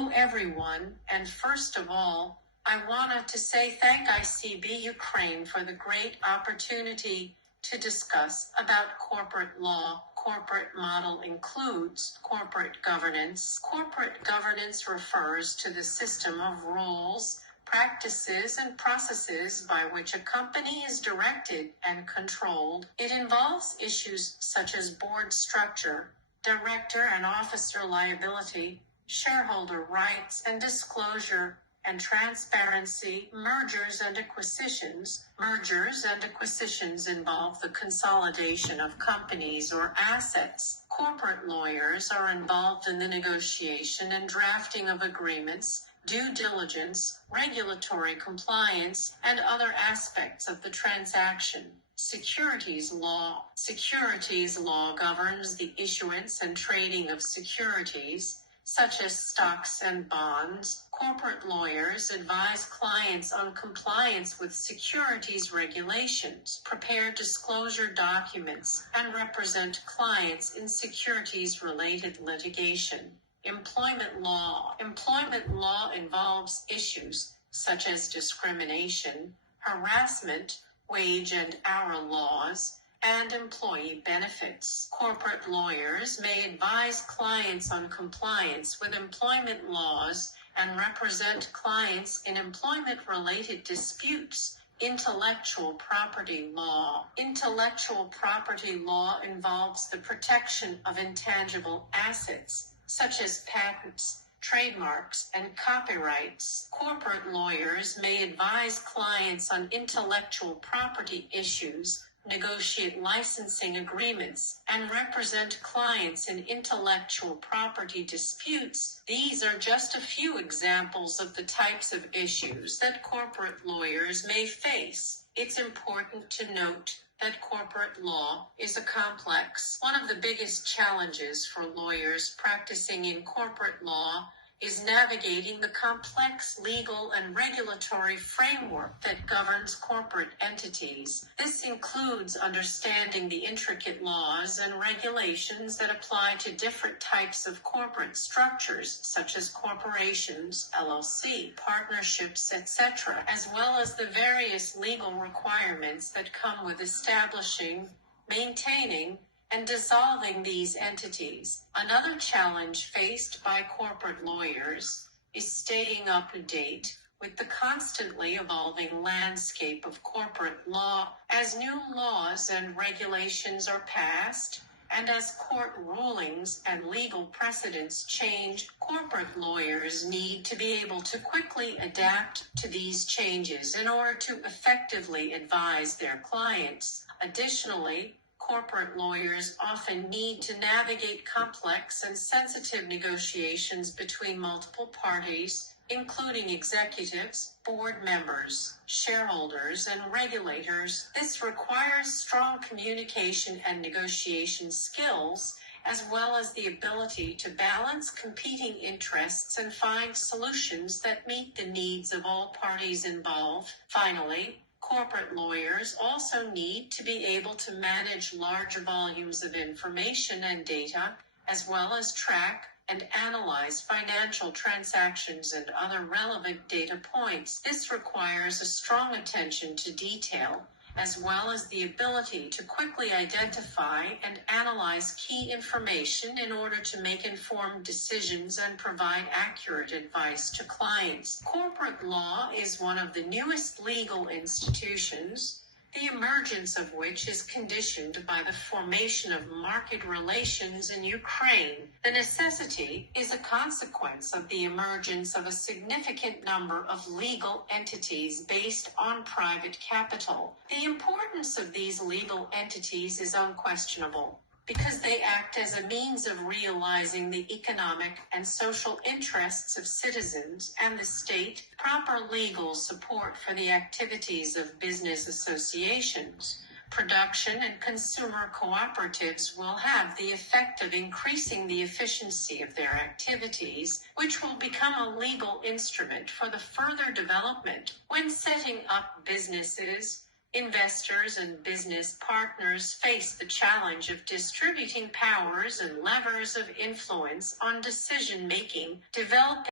Hello everyone, and first of all, I wanted to say thank ICB Ukraine for the great opportunity to discuss about corporate law. Corporate model includes corporate governance. Corporate governance refers to the system of rules, practices, and processes by which a company is directed and controlled. It involves issues such as board structure, director and officer liability, shareholder rights and disclosure, and transparency. Mergers and acquisitions. Mergers and acquisitions involve the consolidation of companies or assets. Corporate lawyers are involved in the negotiation and drafting of agreements, due diligence, regulatory compliance, and other aspects of the transaction. Securities law. Securities law governs the issuance and trading of securities, such as stocks and bonds. Corporate lawyers advise clients on compliance with securities regulations, prepare disclosure documents, and represent clients in securities-related litigation. Employment law. Employment law involves issues such as discrimination, harassment, wage and hour laws, and employee benefits. Corporate lawyers may advise clients on compliance with employment laws and represent clients in employment-related disputes. Intellectual property law. Intellectual property law involves the protection of intangible assets, such as patents, trademarks, and copyrights. Corporate lawyers may advise clients on intellectual property issues, negotiate licensing agreements, and represent clients in intellectual property disputes. These are just a few examples of the types of issues that corporate lawyers may face. It's important to note that corporate law is a complex. One of the biggest challenges for lawyers practicing in corporate law is navigating the complex legal and regulatory framework that governs corporate entities. This includes understanding the intricate laws and regulations that apply to different types of corporate structures, such as corporations, LLC, partnerships, etc., as well as the various legal requirements that come with establishing, maintaining, and dissolving these entities. Another challenge faced by corporate lawyers is staying up to date with the constantly evolving landscape of corporate law. As new laws and regulations are passed, and as court rulings and legal precedents change, corporate lawyers need to be able to quickly adapt to these changes in order to effectively advise their clients. Additionally, corporate lawyers often need to navigate complex and sensitive negotiations between multiple parties, including executives, board members, shareholders, and regulators. This requires strong communication and negotiation skills, as well as the ability to balance competing interests and find solutions that meet the needs of all parties involved. Finally, corporate lawyers also need to be able to manage large volumes of information and data, as well as track and analyze financial transactions and other relevant data points. This requires a strong attention to detail, as well as the ability to quickly identify and analyze key information in order to make informed decisions and provide accurate advice to clients. Corporate law is one of the newest legal institutions, the emergence of which is conditioned by the formation of market relations in Ukraine. The necessity is a consequence of the emergence of a significant number of legal entities based on private capital. The importance of these legal entities is unquestionable, because they act as a means of realizing the economic and social interests of citizens and the state. Proper legal support for the activities of business associations, production, and consumer cooperatives will have the effect of increasing the efficiency of their activities, which will become a legal instrument for the further development. When setting up businesses, investors and business partners face the challenge of distributing powers and levers of influence on decision-making, developing